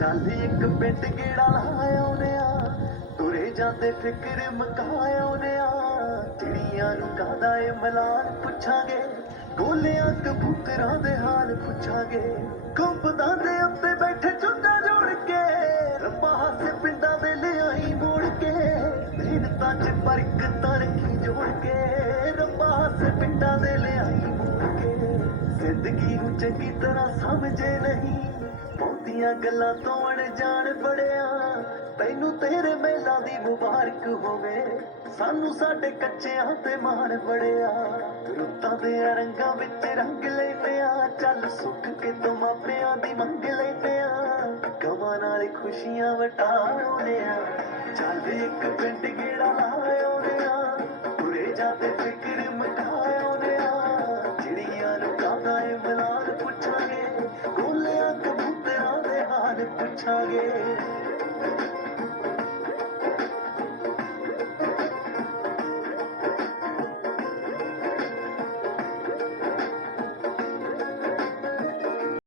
ਚੱਲ ਇੱਕ ਪਿੰਡ ਗੇੜਾ ਲਾ ਆਉਨੇ ਆ, ਤੁਰੇ ਜਾਂਦੇ ਫਿਕਰ ਮੁਕਾ ਆਉਨੇ ਆ। ਚਿੜੀਆਂ ਨੂੰ ਕਾਹਦਾ ਏ ਮਲਾਲ ਪੁੱਛਾਂਗੇ, ਗੋਲਿਆਂ ਕਬੂਤਰਾਂ ਦੇ ਹਾਲ ਪੁੱਛਾਂਗੇ। ਖੰਭਾਂ ਦੇ ਉੱਤੇ ਬੈਠੇ ਝੁੰਡਾਂ ਜੋੜ ਕੇ, ਰੱਬਾ ਹਾਸੇ ਪਿੰਡਾਂ ਦੇ ਲਿਆਈ ਮੋੜ ਕੇ। ਮਿਹਨਤਾਂ 'ਚ ਬਰਕਤਾਂ ਰੱਖੀ ਜੋੜ ਕੇ, ਰੱਬਾ ਹਾਸੇ ਪਿੰਡਾਂ ਦੇ ਲਿਆਈ ਮੋੜ ਕੇ। ਜ਼ਿੰਦਗੀ ਨੂੰ ਚੰਗੀ ਤਰ੍ਹਾਂ ਸਮਝੇ ਨਹੀਂ, ਬਹੁਤੀਆਂ ਗੱਲਾਂ ਤੋਂ ਅਣਜਾਣ ਬੜਿਆ। ਤੈਨੂੰ ਤੇਰੇ ਮੇਲਾਂ ਦੀ ਮੁਬਾਰਕ ਹੋਵੇ, ਸਾਨੂੰ ਸਾਡੇ ਕੱਚਿਆਂ ਤੇ ਮਾਣ ਬੜਿਆ। ਰੁੱਤਾਂ ਦੇ ਰੰਗਾਂ ਵਿੱਚ ਰੰਗ ਲੈਨੇ ਆ, ਚੱਲ ਸੁੱਖ ਕੇ ਤੋਂ ਮਾਪਿਆਂ ਦੀ ਮੰਗ ਲੈਨੇ ਆ। ਗਮਾਂ ਨਾਲ ਖੁਸ਼ੀਆਂ ਵਟਾਉਨੇ ਆ, ਚੱਲ ਇੱਕ ਪਿੰਡ ਗੇੜਾ ਲਾ ਆਉਨੇ ਆ। ਤੁਰੇ ਜਾਂਦੇ ਫਿਕਰ ਮੁਕਾ ਆਉਨੇ ਆ। ਚਿੜੀਆਂ ਨੂੰ ਕਾਹਦਾ ਏ ਮਲਾਲ ਪੁੱਛਾਂਗੇ, ਗੋਲਿਆਂ ਕਬੂਤਰਾਂ ਦੇ ਹਾਲ ਪੁੱਛਾਂਗੇ।